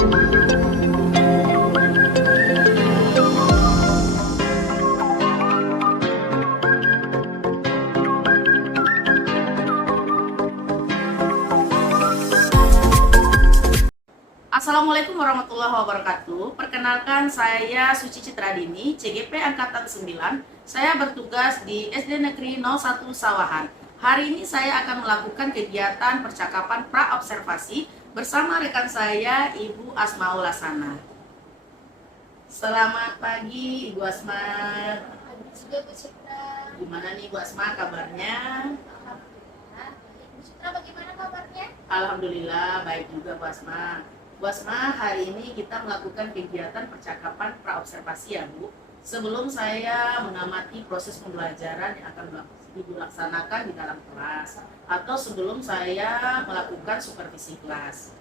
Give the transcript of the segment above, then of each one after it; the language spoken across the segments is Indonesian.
Assalamualaikum warahmatullahi wabarakatuh. Perkenalkan, saya Suci Citradini, CGP Angkatan 9. Saya bertugas di SD Negeri 01 Sawahan. Hari ini saya akan melakukan kegiatan percakapan pra-observasi bersama rekan saya, Ibu Asmaul Lasana. Selamat pagi, Ibu Asma. Pagi juga Bu Citra. Gimana nih, Ibu Asma, kabarnya? Alhamdulillah. Bu Citra, bagaimana kabarnya? Alhamdulillah, baik juga, Bu Asma. Bu Asma, hari ini kita melakukan kegiatan percakapan pra-observasi ya, Bu. Sebelum saya mengamati proses pembelajaran yang akan dilaksanakan di dalam kelas, atau sebelum saya melakukan supervisi kelas.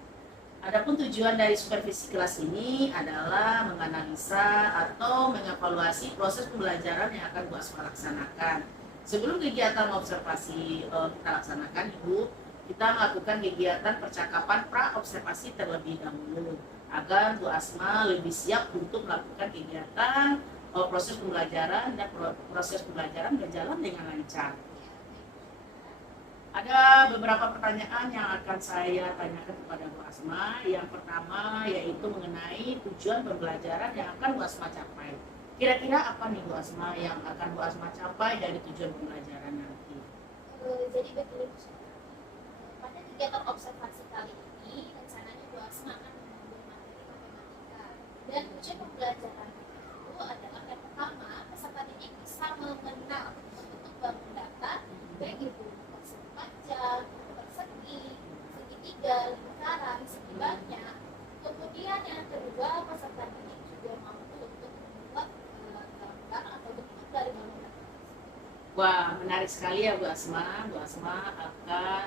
Adapun tujuan dari supervisi kelas ini adalah menganalisa atau mengevaluasi proses pembelajaran yang akan Bu Asma laksanakan. Sebelum kegiatan observasi kita laksanakan, Ibu, kita melakukan kegiatan percakapan pra-observasi terlebih dahulu agar Bu Asma lebih siap untuk melakukan kegiatan proses pembelajaran dan proses pembelajaran berjalan dengan lancar. Ada beberapa pertanyaan yang akan saya tanyakan kepada Bu Asma. Yang pertama yaitu mengenai tujuan pembelajaran yang akan Bu Asma capai. Kira-kira apa nih Bu Asma yang akan Bu Asma capai dari tujuan pembelajaran nanti? Jadi begini Bu Citra. Pada kegiatan observasi kali ini, rencananya Bu Asma akan mengambil materi matematika. Dan tujuan pembelajaran itu adalah yang pertama, peserta didik bisa mengenal bentuk bangun data, baik itu persegi panjang, persegi, segitiga, lingkaran, segi banyak. Kemudian yang kedua, peserta didik juga mampu untuk membuat gambar atau bentuk dari bangun data. Wah, menarik sekali ya Bu Asma. Bu Asma akan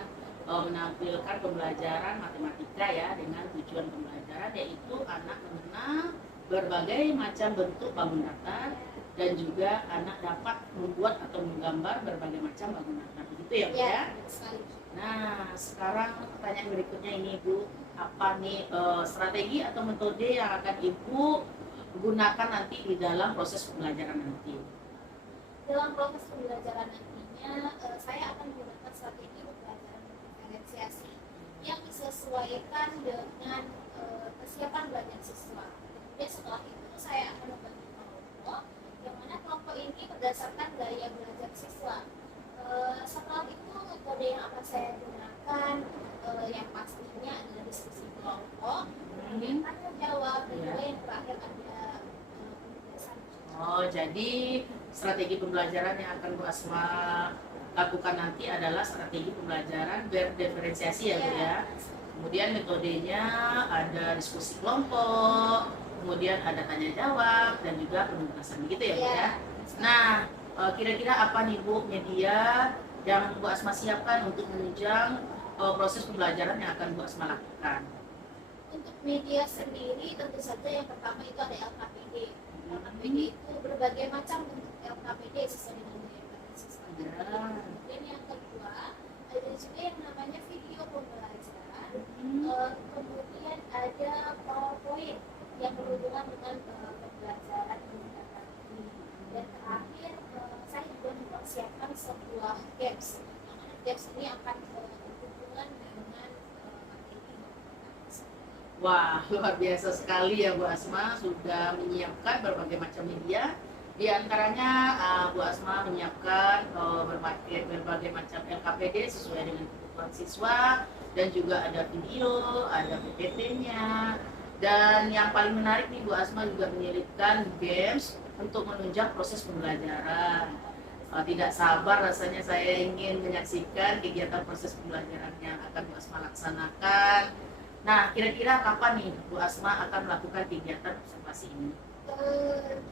menampilkan pembelajaran matematika ya dengan tujuan pembelajaran yaitu anak mengenal berbagai macam bentuk bangun datar dan juga anak dapat membuat atau menggambar berbagai macam bangun datar. Begitu ya Bu ya? Sekali. Nah, sekarang pertanyaan berikutnya ini Bu, apa nih strategi atau metode yang akan Ibu gunakan nanti di dalam proses pembelajaran nanti? Dalam proses pembelajaran nantinya, saya akan menggunakan strategi pembelajaran diferensiasi yang disesuaikan dengan kesiapan belajar siswa. Kemudian setelah itu saya akan membagi kelompok, yang mana kelompok ini berdasarkan gaya belajar siswa. Setelah itu metode yang akan saya gunakan yang pastinya adalah diskusi kelompok, kemudian tanya jawab, dan juga yang terakhir ada penugasan. Oh, jadi strategi pembelajaran yang akan Bu Asma lakukan nanti adalah strategi pembelajaran berdiferensiasi ya Bu ya. Kemudian metodenya ada diskusi kelompok, kemudian ada tanya jawab dan juga penugasan gitu ya Bu ya. Nah, kira-kira apa nih Bu media yang Bu Asma siapkan untuk menunjang proses pembelajaran yang akan Bu Asma lakukan? Untuk media sendiri tentu saja yang pertama itu ada LKPD. LKPD itu berbagai macam bentuk LKPD sesuai dengan gaya belajar siswa. Kemudian yang kedua ada juga yang namanya video pembelajaran. Kemudian ada PowerPoint yang berhubungan dengan pembelajaran menggunakan ini. Dan terakhir saya juga mempersiapkan sebuah games. Yang mana games ini akan berhubungan dengan Wah, luar biasa sekali ya Bu Asma sudah menyiapkan berbagai macam media. Di antaranya Bu Asma menyiapkan berbagai macam LKPD sesuai dengan kebutuhan siswa dan juga ada video, ada PPT-nya. Dan yang paling menarik nih Bu Asma juga menyelipkan games untuk menunjang proses pembelajaran. Tidak sabar rasanya saya ingin menyaksikan kegiatan proses pembelajaran yang akan Bu Asma laksanakan. Nah, kira-kira kapan nih Bu Asma akan melakukan kegiatan observasi ini?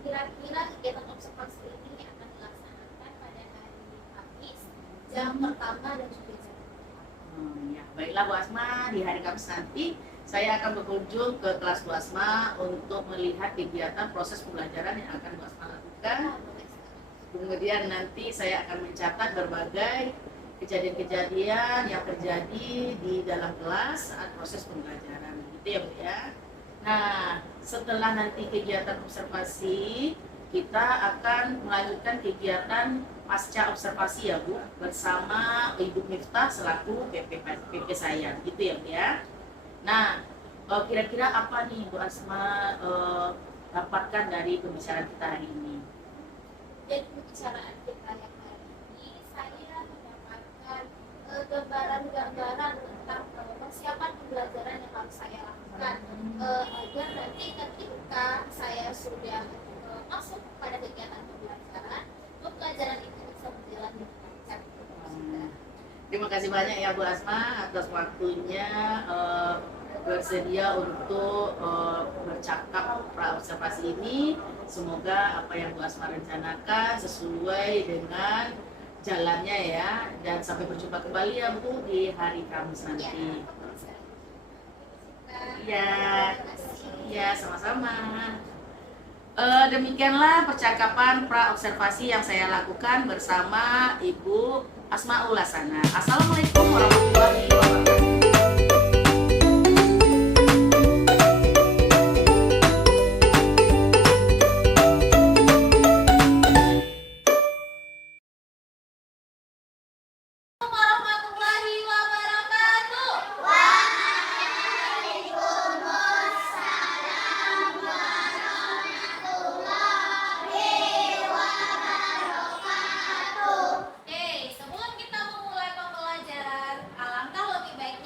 Kira-kira kegiatan observasi ini akan dilaksanakan pada hari Kamis, jam pertama dan juga jam kedua. Ya, baiklah Bu Asma, di hari Kamis nanti saya akan berkunjung ke kelas Bu Asma untuk melihat kegiatan proses pembelajaran yang akan Bu Asma lakukan. Kemudian nanti saya akan mencatat berbagai kejadian-kejadian yang terjadi di dalam kelas saat proses pembelajaran. Gitu ya Bu ya. Nah, setelah nanti kegiatan observasi, kita akan melanjutkan kegiatan pasca observasi ya Bu, bersama Ibu Miftah selaku PP saya, gitu ya Bu ya. Nah, kira-kira apa nih Bu Asma dapatkan dari pembicaraan kita hari ini? Dari pembicaraan kita yang hari ini, saya mendapatkan gambaran-gambaran tentang persiapan pembelajaran yang harus saya lakukan agar nanti ketika saya sudah masuk pada kegiatan pembelajaran itu bisa berjalan dengan lancar. Terima kasih banyak ya Bu Asma atas waktunya bersedia untuk bercakap pra-observasi ini. Semoga apa yang Bu Asma rencanakan sesuai dengan jalannya ya. Dan sampai berjumpa kembali ya Bu di hari Kamis nanti. Ya, ya sama-sama. Demikianlah percakapan pra-observasi yang saya lakukan bersama Ibu Asmaul Hasanah. Assalamualaikum warahmatullahi wabarakatuh. Warahmatullahi wabarakatuh. Oke, sebelum kita memulai pembelajaran, alangkah lebih baik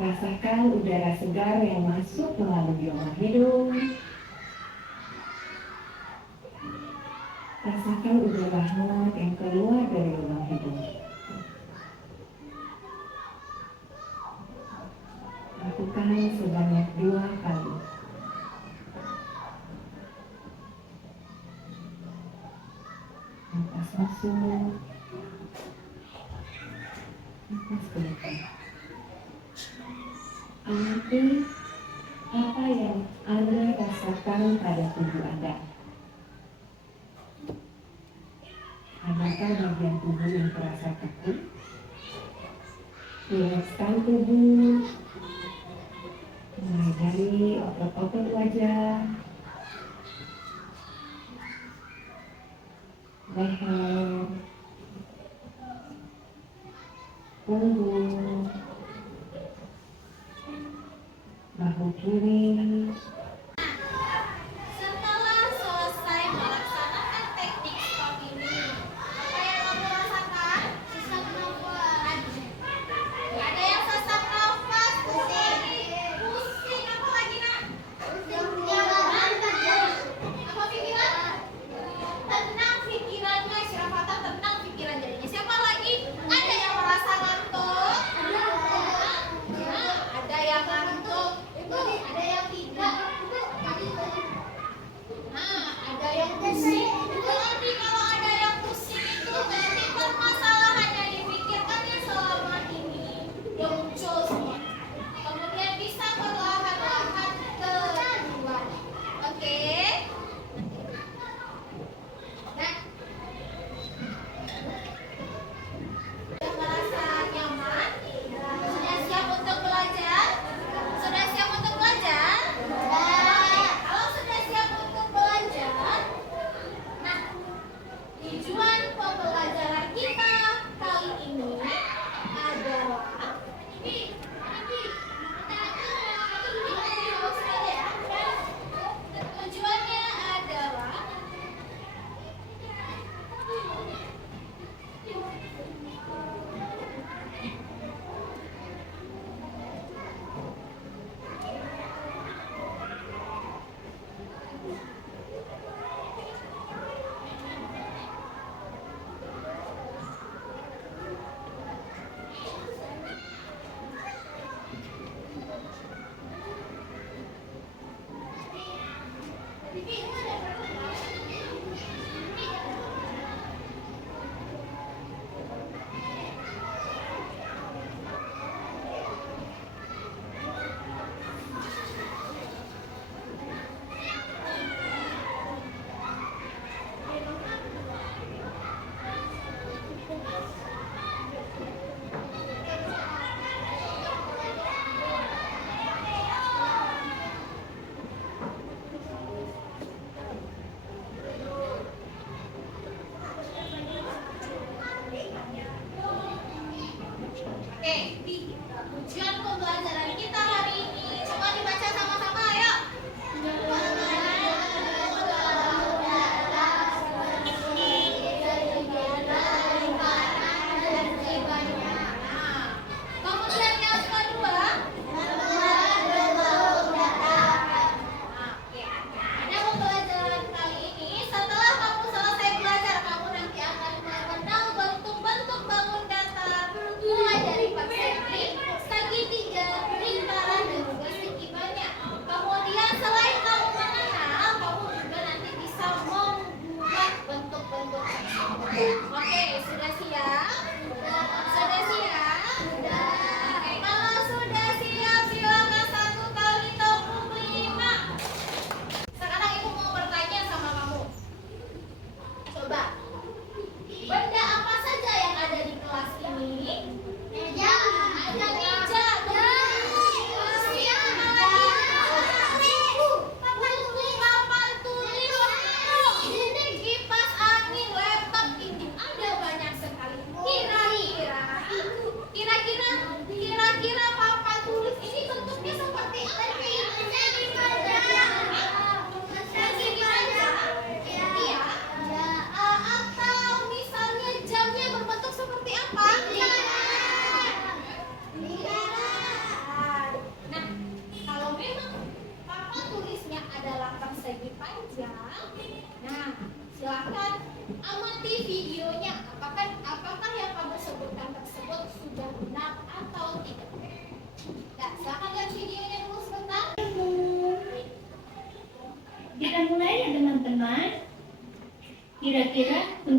Rasakan udara segar yang masuk melalui lubang hidung. Rasakan udara hangat yang keluar dari lubang hidung. Lakukan sebanyak 2 kali. Napas masuk, napas keluar. Amati apa yang Anda rasakan pada tubuh Anda. Adakah bagian tubuh yang terasa kaku? Rilekskan tubuh, mulai dari otot-otot wajah, leher, punggung, bahu kiri. Setelah selesai melaksanakan teknik stop ini, apa yang kamu rasakan? Sesak nafas. Ada yang sesak nafas, pusing. Pusing apa lagi nak? Apa pikiran? Tenang pikirannya, istirahat tenang pikiran jadinya. Siapa lagi? Ada yang merasa ngantuk?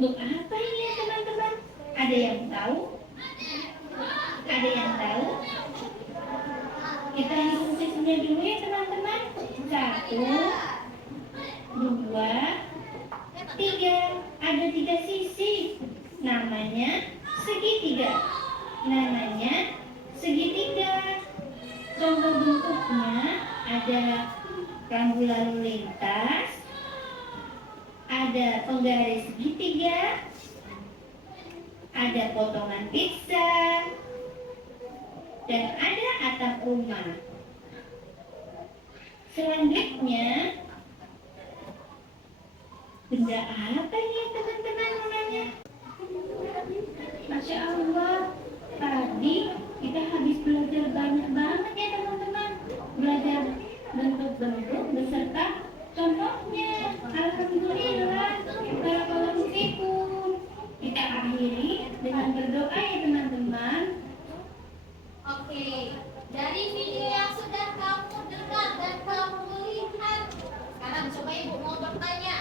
Untuk apa ini ya teman-teman? Ada yang tahu? Ada yang tahu? Kita hitung sisinya dulu ya teman-teman. 1, 2, 3. Ada 3 sisi. Namanya segitiga. Namanya segitiga. Contoh bentuknya ada rambu lalu lintas, ada penggaris segitiga, ada potongan pizza, dan ada atap rumah. Selanjutnya, benda apa ini teman-teman namanya? Masya Allah, tadi kita habis belajar banyak banget ya teman-teman. Belajar bentuk-bentuk beserta contohnya. Alhamdulillah, barakallahu fikum. Kita akhiri dengan berdoa ya teman-teman. Oke, dari video yang sudah kamu dengar dan kamu lihat, sekarang coba ibu mau bertanya.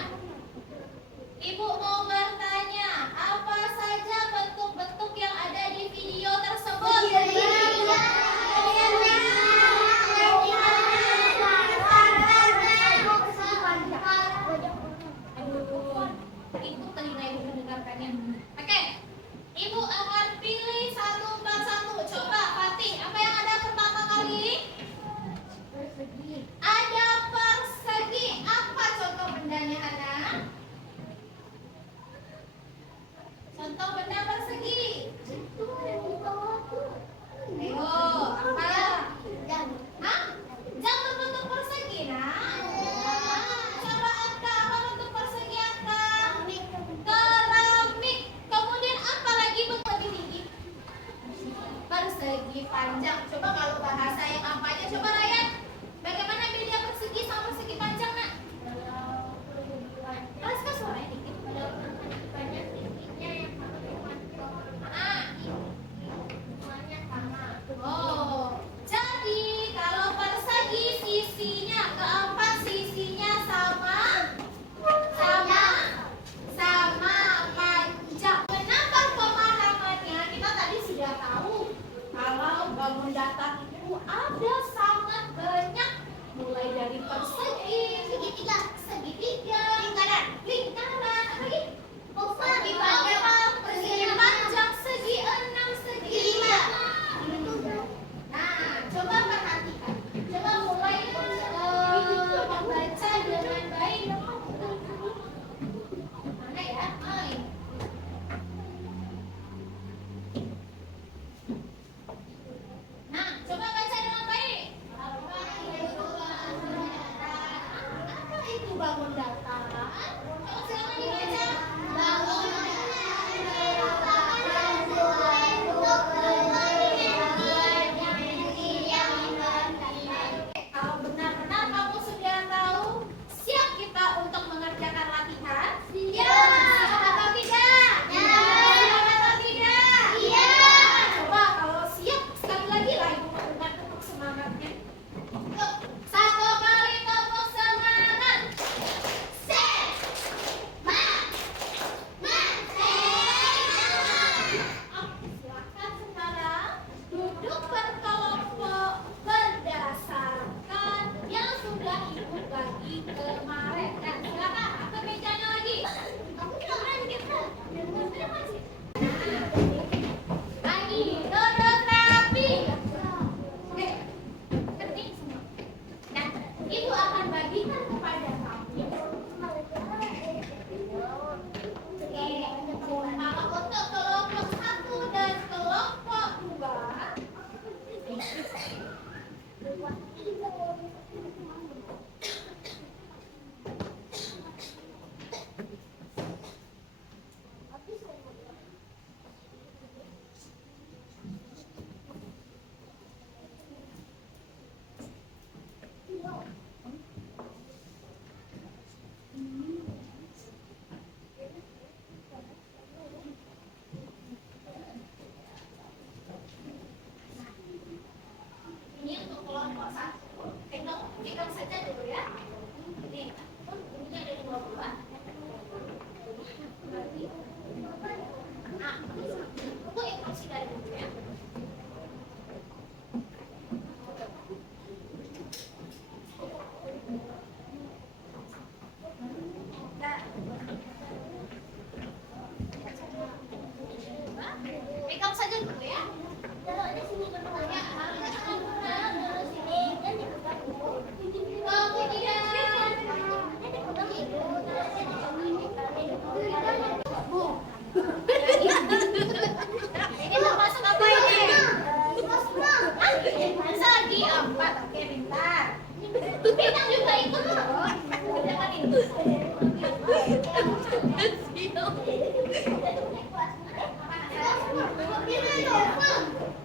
Ibu mau bertanya, apa saja bentuk-bentuk yang ada di video tersebut? Itu telinga ibu mendengarkannya. Oke, ibu akan pilih satu persatu. Coba Fatih, apa yang ada pertama kali? Persegi. Ada persegi. Apa contoh bendanya, Hana? Contoh benda persegi. Ayo, apa? Hah? Jam berbentuk persegi, nah. Coba Anka, apa bentuk persegi Anka? Keramik. Kemudian apa lagi bentuk lebih tinggi? Persegi panjang. Coba kalau bahasa yang apa aja? Coba Ryan. Bagaimana beda persegi sama persegi panjang, nak? Keras suaranya dikit. Banyak tingginya yang oh, jadi kalau persegi sisinya keempat sisinya sama panjang. Menambah pemahamannya, kita tadi sudah tahu kalau bangun datar itu ada sangat banyak, mulai dari persegi, segitiga, lingkaran, apa lagi? Persegi panjang, persegi panjang, segi 6, segi 5. Nah, coba perhatikan. Coba mulai membaca dengan baik. Mana ya? Nah, coba baca dengan baik. Apa itu bangun datar? Coba silakan dibaca. Bangun kalau benar-benar kamu sudah tahu, siap kita untuk mengerjakan latihan? Iya. Siap atau tidak? Iya. Siap atau tidak? Iya. Coba kalau siap, sekali lagi lah ibu dengan tepuk semangatnya. Yuk, 1 kali tepuk semangat. Silakan sekarang duduk berkelompok berdasarkan yang sudah ibu bagi kemarin. Dan silakan ke mejanya lagi. Lagi duduk rapi. Oke, ketik semua. Nah, ibu akan bagikan kepada kamu. Kalau untuk kelompok 1 dulu ya. Taruhnya sini dulu ya. Sini dan dipegang dulu. Kemudian ini termasuk apa ini? Masa lagi 4, oke pintar. Bintang juga ikut loh. Jangan ini.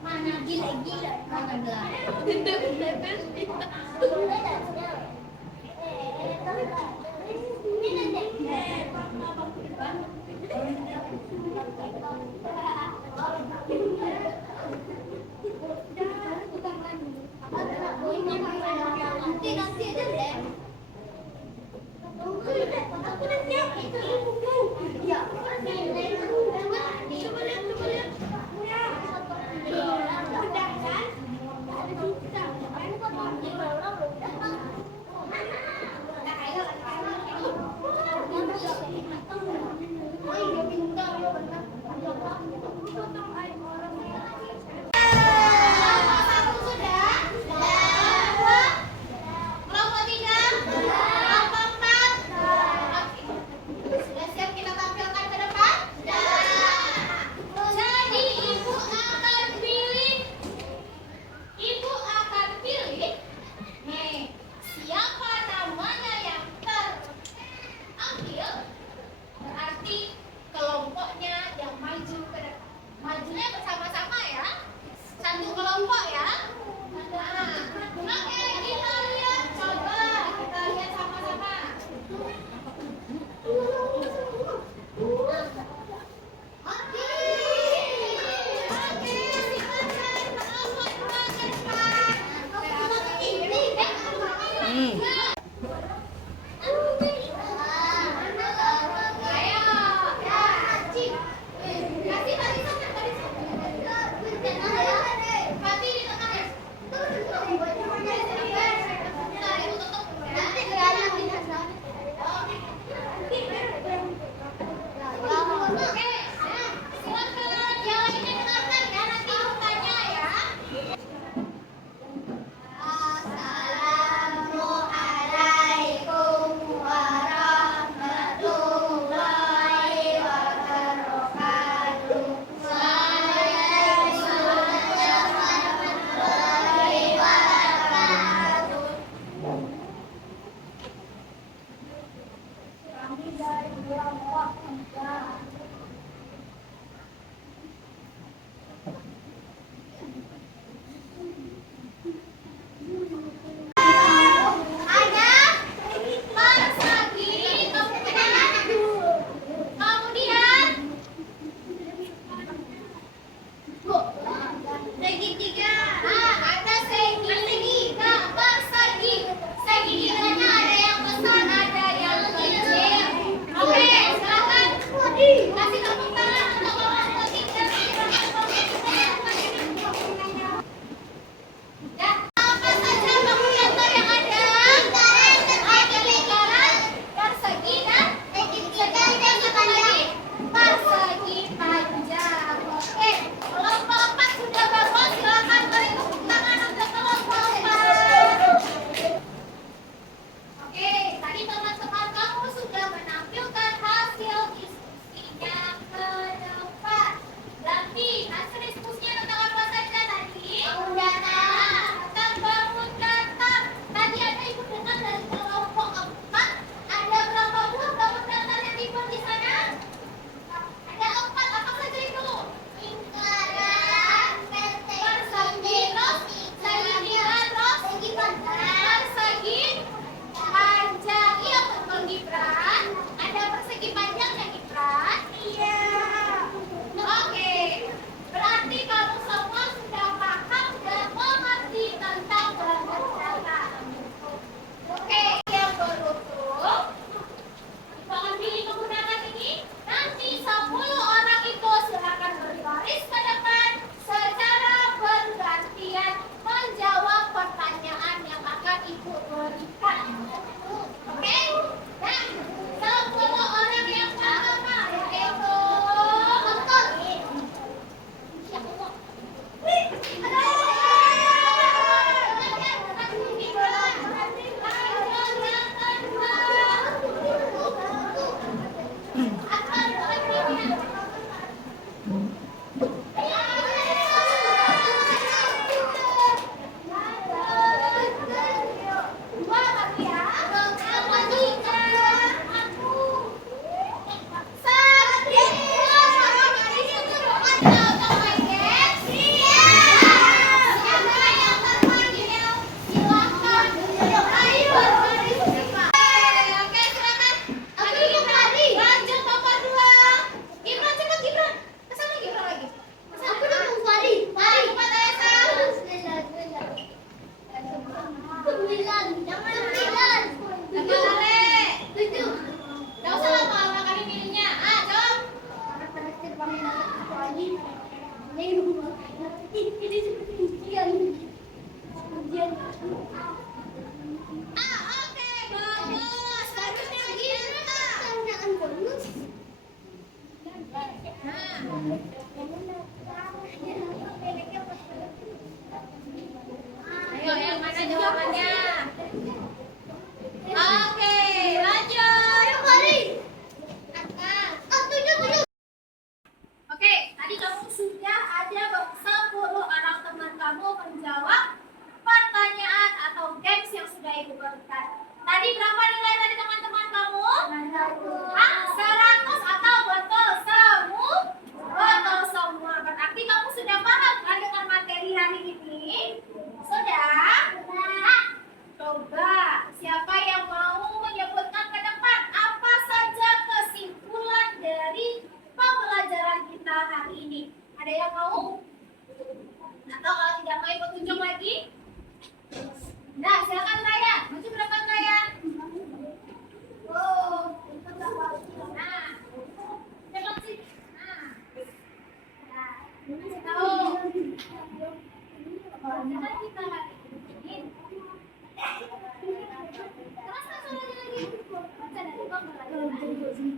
Mana gila-gila, mana gelar. Nanti aja deh. Aku udah siap itu. Ya, coba lihat. Udah kan? Ada juga. Kan kok orang udah. Ini seperti ujian. Ujian. Oke, bagus. Harusnya begitu. Jangan bagus. Ayo, yang mana jawabannya? Oke, lanjut. Ayo, Mari. Oke, tadi kamu sudah ada 10 orang teman kamu menjawab pertanyaan atau games yang sudah ibu berikan. Tadi berapa nilai dari teman-teman kamu? 100 atau betul semua? Betul semua. Berarti kamu sudah paham kan dengan materi hari ini? Sudah? Coba siapa yang mau menyebutkan ke depan apa saja kesimpulan dari pembelajaran kita hari ini? Ada yang mau? Atau kalau tidak mau ikut tunjuk lagi? Nah, silakan Ryan. Maju berapa Ryan? Oh, nah, cepat sih. Nah, tahu. Pembelajaran kita hari ini. Terus suaranya lagi. Baca dari pembelajaran.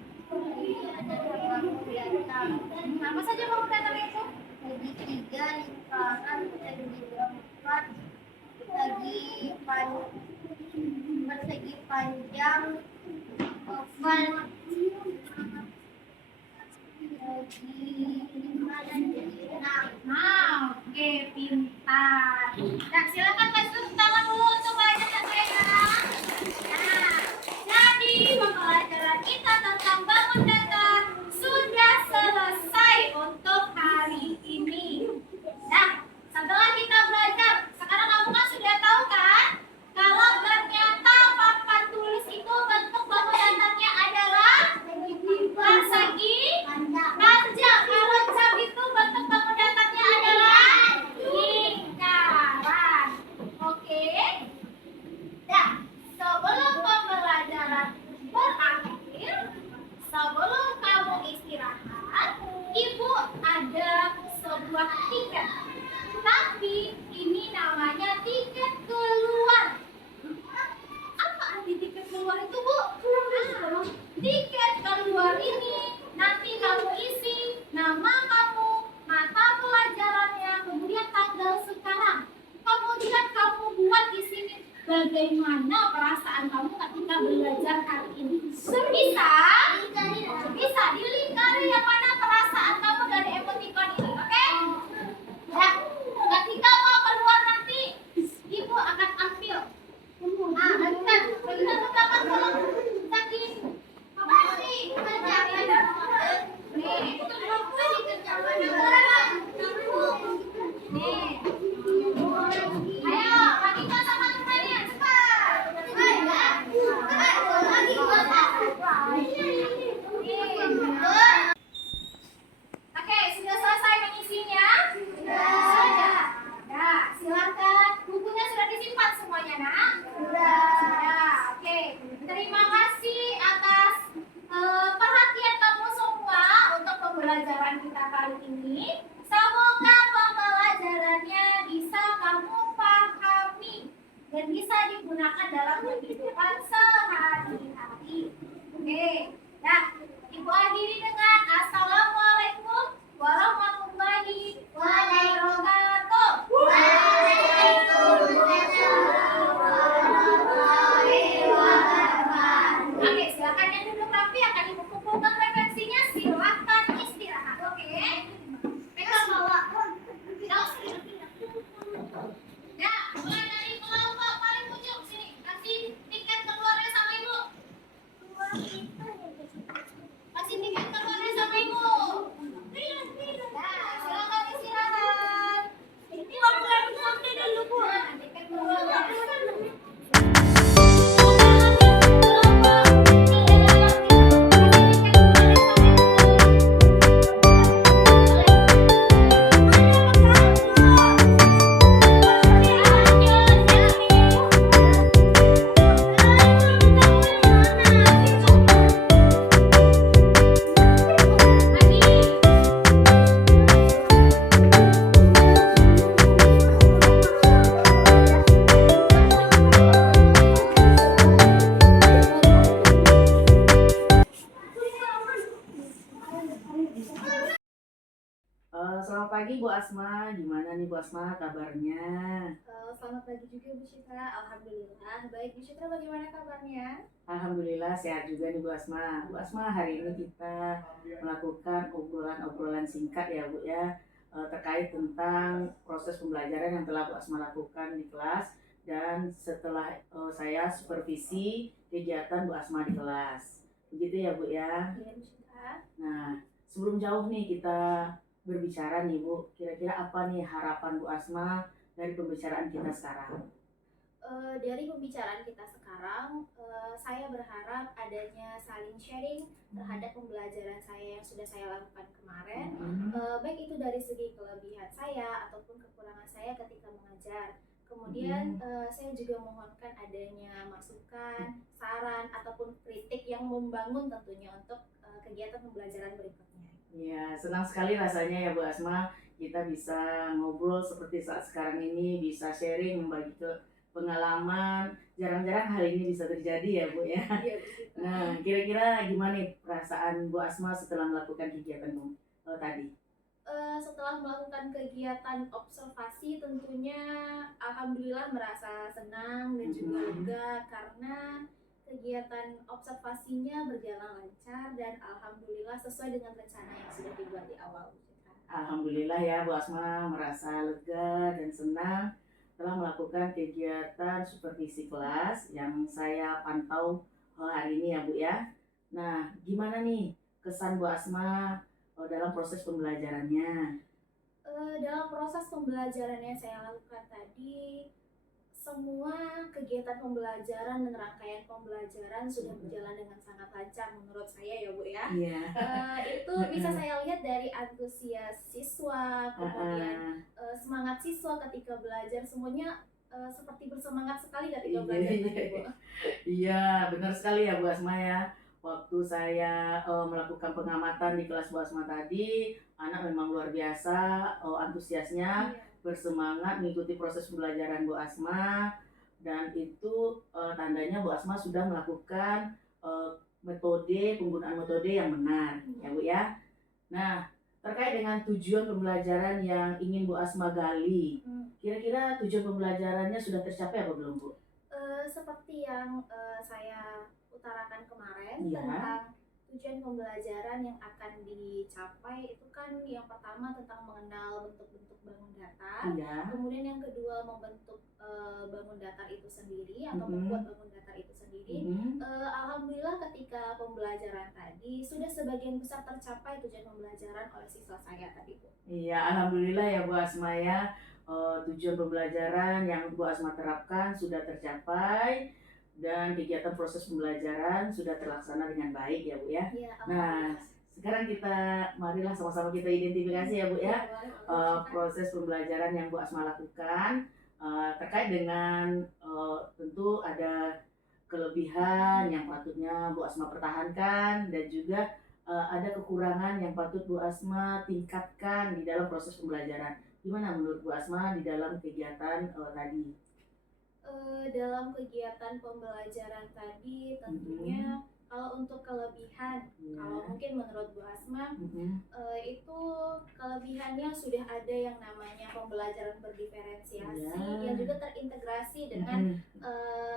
Apa saja pembelajaran itu? Lagi 3 lingkaran, lagi 4 persegi panjang, oval, lagi 6. Nah, oke, pintar. Nah, silakan kasih tepuk tangan dulu untuk pelajaran mereka. Nah, jadi pembelajaran kita tentang bangun data sudah selesai untuk hari ini. Nah, setelah kita belajar, sekarang kamu kan sudah tahu kan? Kalau ternyata papan tulis itu bentuk bangun datanya adalah persegi panjang. Kalau cap itu bentuk bangun datanya adalah lingkaran. Oke? Nah, sebelum pembelajaran berakhir, sebelum kamu istirahat, ibu ada sebuah tiket. Tapi ini namanya tiket keluar. Apa arti tiket keluar itu, Bu? Tiket keluar ini nanti kamu isi nama kamu, mata pelajarannya, kemudian tanggal sekarang. Kemudian kamu buat di sini bagaimana perasaan kamu ketika belajar hari ini. Bisa? Bisa dilingkari yang mana perasaan kamu dari emoticon ini, oke? Ya, ketika mau keluar nanti di Selamat pagi Bu Asma, gimana nih Bu Asma kabarnya? Selamat pagi juga Bu Citra, Alhamdulillah. Baik Bu Citra, bagaimana kabarnya? Alhamdulillah sehat juga nih Bu Asma. Bu Asma, hari ini kita melakukan obrolan-obrolan singkat ya Bu ya, terkait tentang proses pembelajaran yang telah Bu Asma lakukan di kelas dan setelah saya supervisi kegiatan Bu Asma di kelas. Begitu ya Bu ya. Iya Bu Citra. Nah, sebelum jauh nih kita berbicara nih Bu, kira-kira apa nih harapan Bu Asma dari pembicaraan kita sekarang? Dari pembicaraan kita sekarang, saya berharap adanya saling sharing terhadap pembelajaran saya yang sudah saya lakukan kemarin, baik itu dari segi kelebihan saya ataupun kekurangan saya ketika mengajar. Kemudian saya juga mohonkan adanya masukan, saran ataupun kritik yang membangun tentunya untuk kegiatan pembelajaran berikutnya. Ya, senang sekali rasanya ya Bu Asma, kita bisa ngobrol seperti saat sekarang ini, bisa sharing, membagi pengalaman. Jarang-jarang hal ini bisa terjadi ya Bu ya. Iya Bu Citra. Nah, kira-kira gimana nih perasaan Bu Asma setelah melakukan kegiatan tadi? Setelah melakukan kegiatan observasi tentunya alhamdulillah merasa senang dan juga lega karena kegiatan observasinya berjalan lancar dan alhamdulillah sesuai dengan rencana yang sudah dibuat di awal. Alhamdulillah ya Bu Asma merasa lega dan senang telah melakukan kegiatan supervisi kelas yang saya pantau hari ini ya Bu ya. Nah, gimana nih kesan Bu Asma dalam proses pembelajarannya? Dalam proses pembelajaran yang saya lakukan tadi, semua kegiatan pembelajaran dan rangkaian pembelajaran sudah berjalan dengan sangat lancar menurut saya ya Bu ya. Iya. Itu bisa saya lihat dari antusias siswa, kemudian semangat siswa ketika belajar, semuanya seperti bersemangat sekali ketika belajar tadi Bu. Iya, benar sekali ya Bu Asma ya. Waktu saya melakukan pengamatan di kelas Bu Asma tadi, anak memang luar biasa antusiasnya, bersemangat mengikuti proses pembelajaran Bu Asma, dan itu tandanya Bu Asma sudah melakukan penggunaan metode yang benar ya Bu ya. Nah, terkait dengan tujuan pembelajaran yang ingin Bu Asma gali, kira-kira tujuan pembelajarannya sudah tercapai apa belum Bu? Seperti yang saya utarakan kemarin Iya. tentang tujuan pembelajaran yang akan dicapai itu kan yang pertama tentang mengenal bentuk-bentuk bangun datar, Iya. kemudian yang kedua membentuk bangun datar itu sendiri atau membuat bangun datar itu sendiri. Alhamdulillah ketika pembelajaran tadi sudah sebagian besar tercapai tujuan pembelajaran oleh siswa saya tadi Bu. Iya, alhamdulillah ya Bu Asma ya. Tujuan pembelajaran yang Bu Asma terapkan sudah tercapai dan kegiatan proses pembelajaran sudah terlaksana dengan baik ya Bu ya. Ya, Nah, sekarang marilah sama-sama kita identifikasi ya Bu ya. Proses pembelajaran yang Bu Asma lakukan terkait dengan tentu ada kelebihan yang patutnya Bu Asma pertahankan dan juga ada kekurangan yang patut Bu Asma tingkatkan di dalam proses pembelajaran. Gimana menurut Bu Asma di dalam kegiatan tadi? Dalam kegiatan pembelajaran tadi tentunya kalau untuk kelebihan, kalau mungkin menurut Bu Asma itu kelebihannya sudah ada yang namanya pembelajaran berdiferensiasi yang juga terintegrasi dengan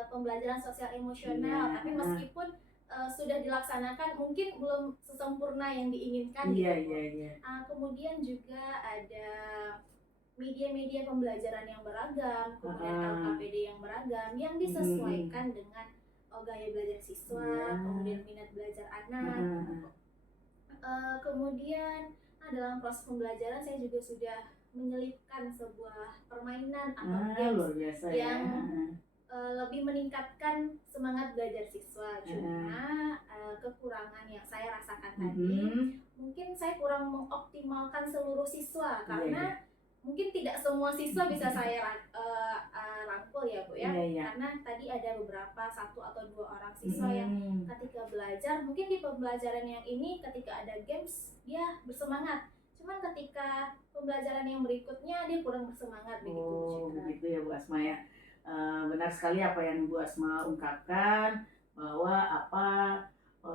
pembelajaran sosial emosional. Tapi meskipun sudah dilaksanakan mungkin belum sesempurna yang diinginkan. Kemudian juga ada media-media pembelajaran yang beragam, kemudian LKPD yang beragam yang disesuaikan dengan gaya belajar siswa, kemudian minat belajar anak. Kemudian dalam proses pembelajaran saya juga sudah menyelipkan sebuah permainan atau games yang lebih meningkatkan semangat belajar siswa. Cuma kekurangan yang saya rasakan tadi, mungkin saya kurang mengoptimalkan seluruh siswa karena mungkin tidak semua siswa bisa saya rangkul ya Bu ya. Karena tadi ada beberapa 1 atau 2 orang siswa yang ketika belajar, mungkin di pembelajaran yang ini ketika ada games dia bersemangat. Cuman ketika pembelajaran yang berikutnya dia kurang bersemangat begitu ya Bu Asma ya. Benar sekali apa yang Bu Asma ungkapkan, bahwa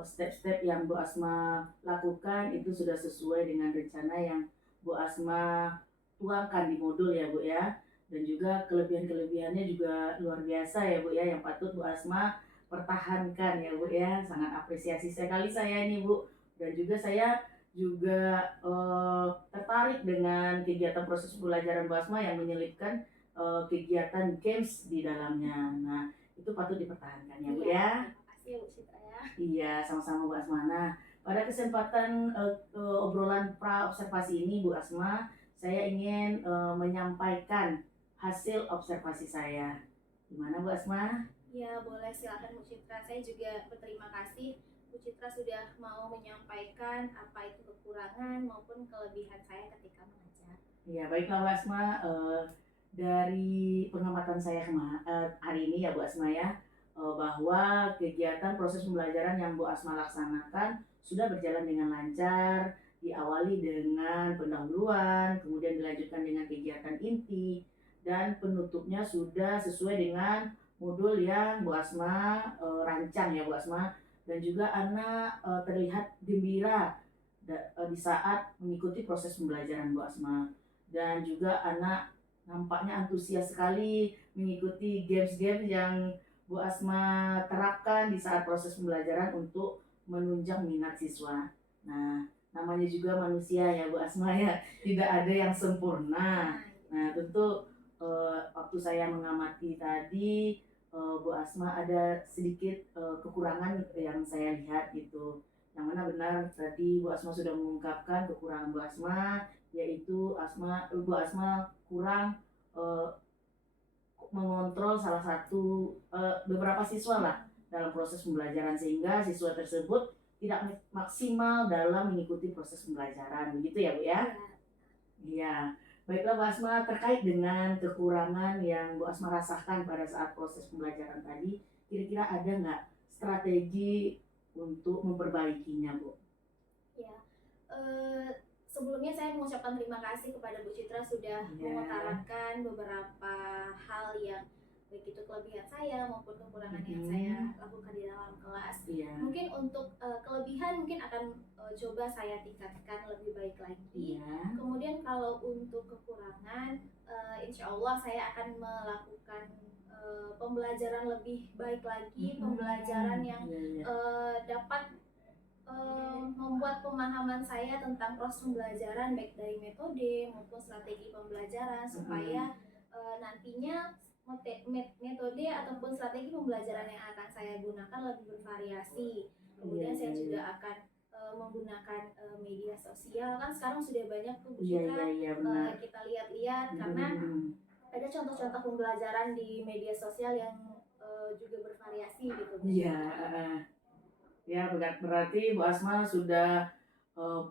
step-step yang Bu Asma lakukan itu sudah sesuai dengan rencana yang Bu Asma tuangkan di modul ya Bu ya. Dan juga kelebihan-kelebihannya juga luar biasa ya Bu ya, yang patut Bu Asma pertahankan ya Bu ya. Sangat apresiasi sekali saya ini Bu. Dan juga saya juga tertarik dengan kegiatan proses pembelajaran Bu Asma yang menyelipkan kegiatan games di dalamnya. Nah, itu patut dipertahankan ya Bu ya. Terima kasih ya Bu Citra ya. Iya, sama-sama Bu Asma. Nah, pada kesempatan obrolan pra observasi ini Bu Asma, saya ingin menyampaikan hasil observasi saya. Gimana Bu Asma? Ya, boleh, silakan Bu Citra. Saya juga berterima kasih Bu Citra sudah mau menyampaikan apa itu kekurangan maupun kelebihan saya ketika mengajar. Ya, baiklah Bu Asma. Dari pengamatan saya hari ini ya Bu Asma ya, bahwa kegiatan proses pembelajaran yang Bu Asma laksanakan sudah berjalan dengan lancar, diawali dengan pendahuluan, kemudian dilanjutkan dengan kegiatan inti, dan penutupnya sudah sesuai dengan modul yang Bu Asma rancang ya Bu Asma. Dan juga anak terlihat gembira di saat mengikuti proses pembelajaran Bu Asma. Dan juga anak nampaknya antusias sekali mengikuti games-games yang Bu Asma terapkan di saat proses pembelajaran untuk menunjang minat siswa. Nah, namanya juga manusia ya Bu Asma ya, tidak ada yang sempurna. Nah, tentu waktu saya mengamati tadi Bu Asma ada sedikit kekurangan yang saya lihat gitu. Yang mana benar tadi Bu Asma sudah mengungkapkan kekurangan Bu Asma, yaitu Bu Asma kurang mengontrol salah satu beberapa siswa lah dalam proses pembelajaran, sehingga siswa tersebut tidak maksimal dalam mengikuti proses pembelajaran. Begitu ya Bu ya? Iya. Baiklah Bu Asma, terkait dengan kekurangan yang Bu Asma rasakan pada saat proses pembelajaran tadi, kira-kira ada nggak strategi untuk memperbaikinya Bu? Ya, sebelumnya saya mengucapkan terima kasih kepada Bu Citra sudah mengutarakan beberapa hal yang baik itu kelebihan saya maupun kekurangan yang saya lakukan di dalam kelas. Mungkin untuk kelebihan mungkin akan coba saya tingkatkan lebih baik lagi. Kemudian kalau untuk kekurangan, insya Allah saya akan melakukan pembelajaran lebih baik lagi, pembelajaran yang dapat membuat pemahaman saya tentang proses pembelajaran baik dari metode maupun strategi pembelajaran supaya nantinya metode ataupun strategi pembelajaran yang akan saya gunakan lebih bervariasi. Kemudian saya juga akan menggunakan media sosial, kan sekarang sudah banyak tuh Bu Citra, kita lihat-lihat karena ada contoh-contoh pembelajaran di media sosial yang juga bervariasi gitu. Ya, berarti Bu Asma sudah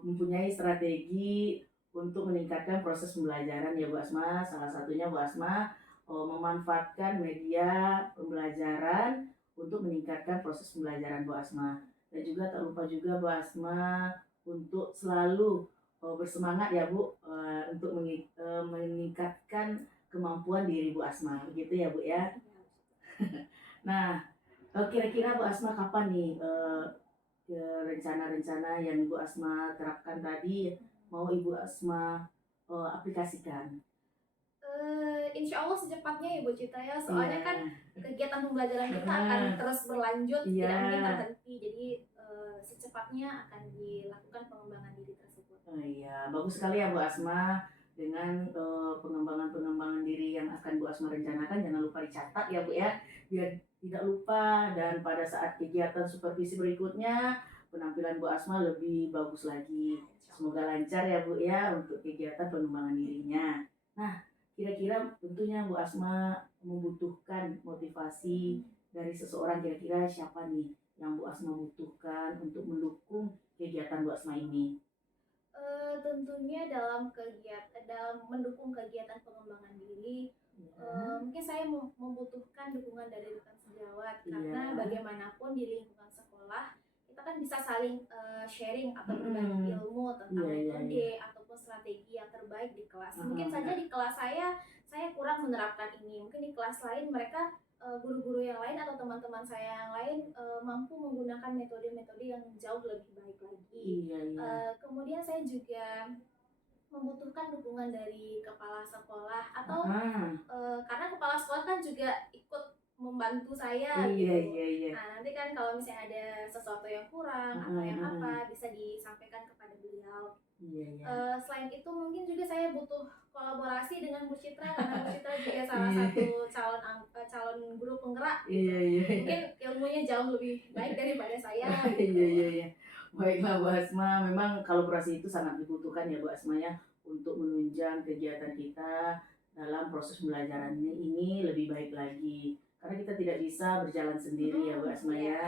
mempunyai strategi untuk meningkatkan proses pembelajaran ya Bu Asma. Salah satunya Bu Asma memanfaatkan media pembelajaran untuk meningkatkan proses pembelajaran Bu Asma. Dan juga tak lupa juga Bu Asma untuk selalu bersemangat ya Bu untuk meningkatkan kemampuan diri Bu Asma. Begitu ya Bu ya. Nah, kira-kira Bu Asma kapan nih rencana-rencana yang Ibu Asma terapkan tadi mau Ibu Asma aplikasikan? Insya Allah secepatnya ya Bu Citra ya, soalnya kan kegiatan pembelajaran kita akan terus berlanjut, tidak mungkin terhenti, jadi secepatnya akan dilakukan pengembangan diri tersebut. Iya, bagus sekali ya Bu Asma. Dengan pengembangan diri yang akan Bu Asma rencanakan, jangan lupa dicatat ya Bu ya, biar tidak lupa, dan pada saat kegiatan supervisi berikutnya penampilan Bu Asma lebih bagus lagi. Semoga lancar ya Bu ya untuk kegiatan pengembangan dirinya. Nah, kira-kira tentunya Bu Asma membutuhkan motivasi dari seseorang. Kira-kira siapa nih yang Bu Asma butuhkan untuk mendukung kegiatan Bu Asma ini? Tentunya dalam mendukung kegiatan pengembangan diri, mungkin saya membutuhkan dukungan dari rekan sejawat, karena bagaimanapun di lingkungan sekolah kita kan bisa saling sharing atau berbagi ilmu tentang metode ataupun strategi yang terbaik di kelas. Mungkin saja di kelas saya kurang menerapkan ini, mungkin di kelas lain mereka guru-guru yang lain atau teman-teman saya yang lain mampu menggunakan metode-metode yang jauh lebih baik lagi. Kemudian saya juga membutuhkan dukungan dari kepala sekolah atau Ah, karena kepala sekolah kan juga ikut membantu iya saya gitu. iya iya. Nah, nanti kan kalau misalnya ada sesuatu yang kurang atau yang apa bisa disampaikan kepada beliau. Iya iya. Selain itu mungkin juga saya butuh kolaborasi dengan Bu Citra karena Bu Citra juga salah Iya. satu calon guru penggerak gitu. Iya iya. Mungkin ilmunya jauh lebih baik daripada saya Iya gitu. iya iya. Baiklah Bu Asma, memang kolaborasi itu sangat dibutuhkan ya Bu Asma ya untuk menunjang kegiatan kita dalam proses pembelajaran ini lebih baik lagi. Karena kita tidak bisa berjalan sendiri ya Bu Asma ya.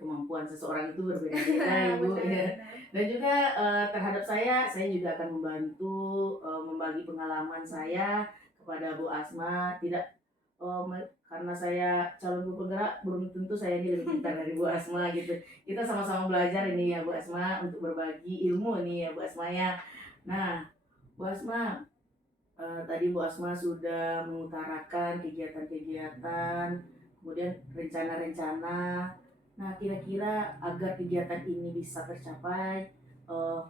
Kemampuan seseorang itu berbeda-beda Ibu ya. Dan juga terhadap saya juga akan membantu membagi pengalaman saya kepada Bu Asma. Tidak karena saya calon guru penggerak, belum tentu saya ini lebih pintar dari Bu Asma gitu. Kita sama-sama belajar ini ya Bu Asma untuk berbagi ilmu nih ya Bu Asma ya. Nah, Bu Asma, tadi Bu Asma sudah mengutarakan kegiatan-kegiatan, kemudian rencana-rencana. Nah, kira-kira agar kegiatan ini bisa tercapai,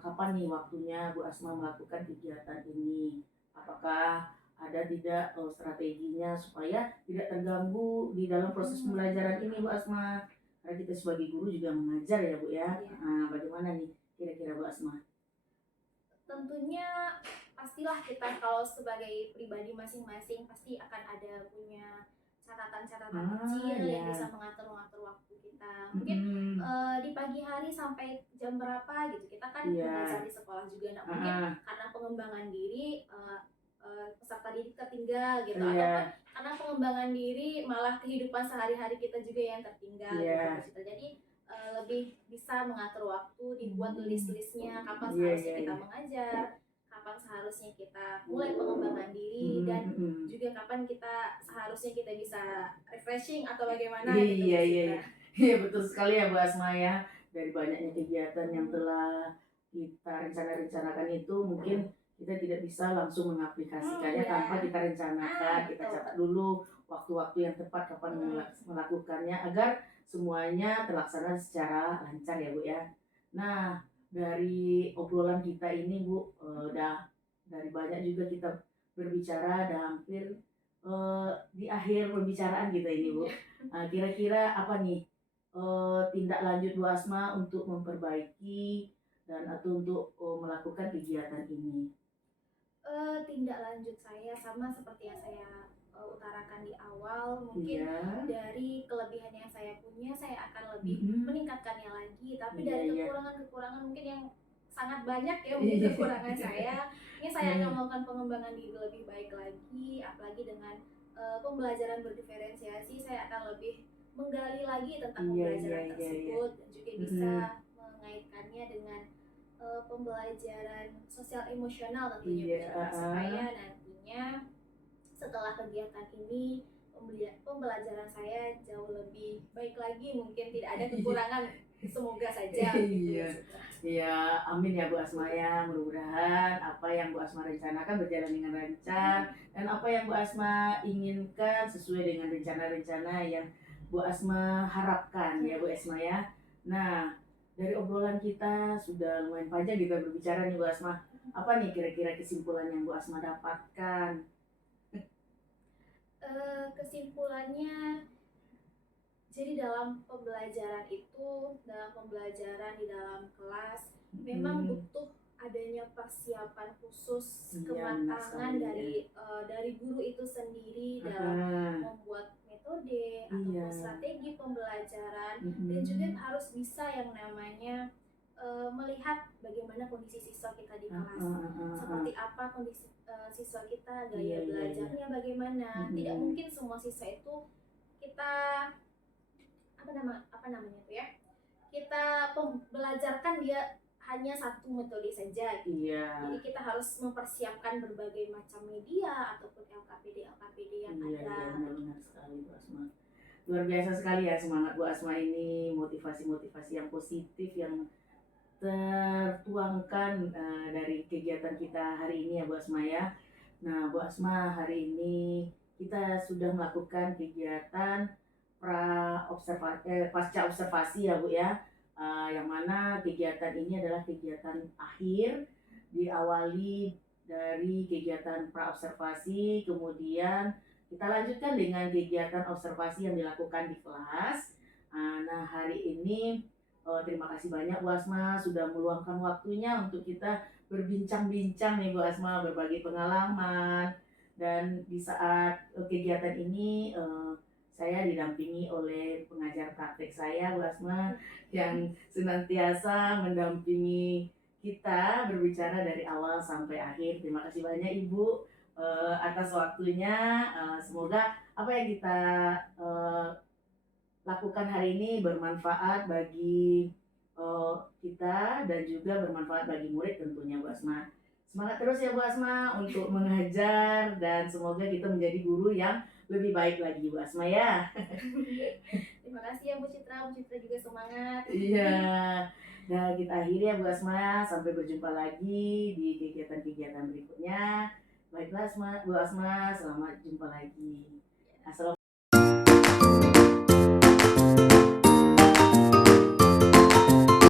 kapan nih waktunya Bu Asma melakukan kegiatan ini? Apakah ada tidak strateginya supaya tidak terganggu di dalam proses pembelajaran ini Bu Asma? Karena kita sebagai guru juga mengajar ya Bu ya. Iya. Nah, bagaimana nih kira-kira Bu Asma? Tentunya pastilah kita kalau sebagai pribadi masing-masing pasti akan ada punya catatan-catatan kecil yang iya. bisa mengatur-ngatur waktu kita. Mungkin di pagi hari sampai jam berapa gitu. Kita kan Iya. mengajar di sekolah juga. Nah, mungkin karena pengembangan diri peserta didik tertinggal gitu. Iya. Ataupun karena pengembangan diri malah kehidupan sehari-hari kita juga yang tertinggal Iya. gitu. Jadi lebih bisa mengatur waktu, dibuat list-listnya kapan Iya, seharusnya iya, kita iya. mengajar, kapan seharusnya kita mulai pengembangan diri, dan juga kapan kita seharusnya kita bisa refreshing atau bagaimana gitu. Iya Bu iya Citra. iya. Iya betul sekali ya Bu Asma ya. Dari banyaknya kegiatan yang telah kita rencanakan itu mungkin kita tidak bisa langsung mengaplikasikannya Iya. tanpa kita rencanakan, kita betul. catat dulu waktu-waktu yang tepat kapan melakukannya agar semuanya terlaksana secara lancar ya Bu ya. Nah, dari obrolan kita ini Bu, udah dari banyak juga kita berbicara, dan hampir di akhir pembicaraan kita ini Bu. Kira-kira apa nih tindak lanjut Bu Asma untuk memperbaiki dan atau untuk melakukan kegiatan ini? Tindak lanjut saya sama seperti yang saya utarakan di awal, mungkin Iya. dari kelebihan yang saya punya saya akan lebih Mhm. meningkatkannya lagi, tapi Iya, dari iya. kekurangan-kekurangan mungkin yang sangat banyak ya mungkin Iya. kekurangan saya, ini saya akan melakukan pengembangan diri lebih baik lagi, apalagi dengan pembelajaran berdiferensiasi saya akan lebih menggali lagi tentang Iya, pembelajaran iya, iya, tersebut dan juga bisa mengaitkannya dengan pembelajaran sosial emosional tentunya Bu Iya, Citra, supaya nantinya setelah kegiatan ini pembelajaran saya jauh lebih baik lagi, mungkin tidak ada kekurangan, semoga saja gitu, Iya. Bu Citra. Ya, amin ya Bu Asma ya. Mudah-mudahan apa yang Bu Asma rencanakan berjalan dengan lancar dan apa yang Bu Asma inginkan sesuai dengan rencana-rencana yang Bu Asma harapkan ya Bu Asma ya. Nah, dari obrolan kita sudah lumayan panjang kita berbicara nih Bu Asma. Apa nih kira-kira kesimpulan yang Bu Asma dapatkan? Kesimpulannya, jadi dalam pembelajaran di dalam kelas memang butuh adanya persiapan khusus, Iya, kematangan benar sekali, dari guru itu sendiri dalam membuat metode ataupun Iya. strategi pembelajaran, dan juga harus bisa yang namanya melihat bagaimana kondisi siswa kita di kelas, seperti apa kondisi siswa kita, Iya, gaya iya, belajarnya bagaimana. Tidak mungkin semua siswa itu kita apa namanya itu ya, kita belajarkan dia hanya satu metode saja gitu. Iya. Jadi kita harus mempersiapkan berbagai macam media ataupun LKPD yang Iya, ada. benar sekali Bu Asma. Luar biasa sekali ya semangat Bu Asma ini, motivasi-motivasi yang positif yang tertuangkan dari kegiatan kita hari ini ya Bu Asma ya. Nah Bu Asma, hari ini kita sudah melakukan kegiatan pasca observasi ya Bu ya. Yang mana kegiatan ini adalah kegiatan akhir diawali dari kegiatan praobservasi, kemudian kita lanjutkan dengan kegiatan observasi yang dilakukan di kelas. Nah, hari ini terima kasih banyak Bu Asma sudah meluangkan waktunya untuk kita berbincang-bincang nih Bu Asma, berbagi pengalaman. Dan di saat kegiatan ini saya didampingi oleh pengajar praktek saya Bu Asma yang senantiasa mendampingi kita berbicara dari awal sampai akhir. Terima kasih banyak Ibu atas waktunya. Semoga apa yang kita lakukan hari ini bermanfaat bagi kita dan juga bermanfaat bagi murid tentunya Bu Asma. Semangat terus ya Bu Asma untuk mengajar dan semoga kita menjadi guru yang lebih baik lagi Bu Asma ya. Terima kasih ya Bu Citra juga semangat. Iya. Nah, kita akhiri ya Bu Asma. Sampai berjumpa lagi di kegiatan-kegiatan berikutnya. Baiklah Bu Asma, selamat jumpa lagi. Assalamualaikum.